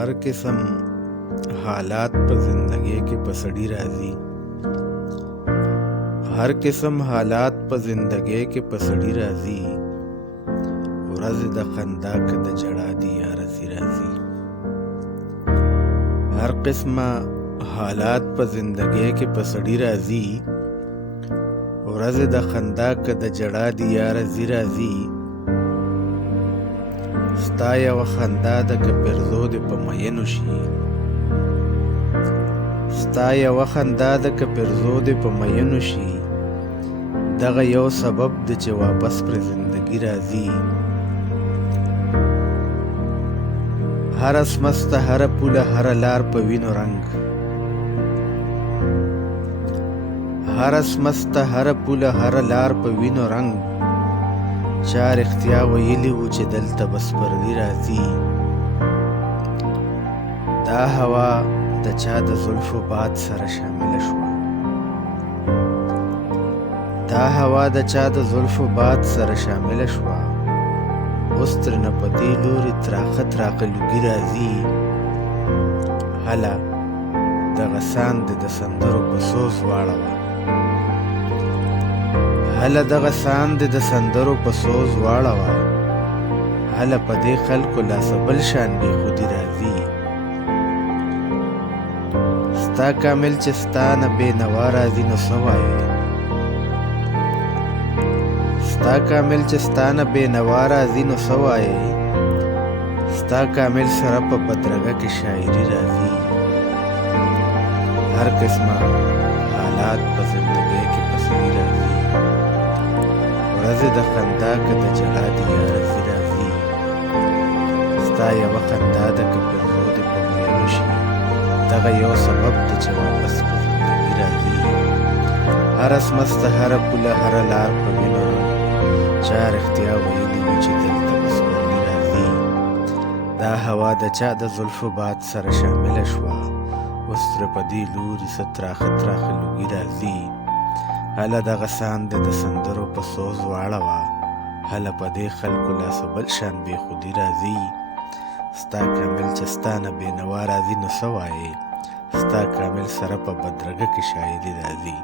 हर किस्म हालात په زندګۍ کې په سړي راځي. هر قسم حالات په زندګۍ کې په سړي راځي. ورځې د خندا که د ژړا دي یا رزي راځي. هر قسمه حالات په زندګۍ کې په سړي راځي. ورځې د خندا که د ژړا دي یا رزي راځي. ستا یوه خندا ده که پرزو دې په مینو شي. ستا یوه خندا ده که پرزو دې په مینو شي. دغه یو سبب دی چې واپس پر زندګي راځي. هر اسمسته هر پوله هر لار په وینو رنګ. هر اسمسته هر پوله هر لار په وینو رنګ. چا رښتیا ویلي وو چې دلته بس پردي راځي. دا هوا د چا د زلفو باد سره شامله شوه. دا هوا د چا د زلفو باد سره شامله شوه. اوس ترنه په دې لورې تراخه تراخه لوګي راځي. هله دغه ساندې د سندرو په سوز واړوه. هله دغه ساندې د سندرو په سوز واړوه. هله په دې خلکو لاسه بل شان بېخودي راځي. ستا کامل چې ستا نه بېنوا راځي نو څه وایې؟ ستا کامل چې ستا نه بېنوا راځي نو څه وایې؟ ستا کامل سره په بدرګه کې شاعري راځي. هر قسمه حالات په زندګۍ کې په سړي راځي. ورځې د خندا که د ژړا دي یا رزي راځي. ستا یوه خندا ده که پرزو دې په مینو شي. دغه یو سبب دی چې واپس په زندګي راځي. هر اسمسته هر پوله هر لار په وینو رنګ. چا رښتیا ویلي وو چې دلته بس پردي راځي. دا هوا د چا د زلفو باد سره شامله شوه. اوس ترې په دې لوري څه تراخه تراخه لوګي راځي. هله دغه ساندې د سندرو په سوز واړوه. هله په دې خلکو لاسه بل شان بېخودي راځي. ستا کامل چې ستا نه بېنوا راځي نو څه وایې؟ ستا کامل سره په بدرګه کې شاعري راځي.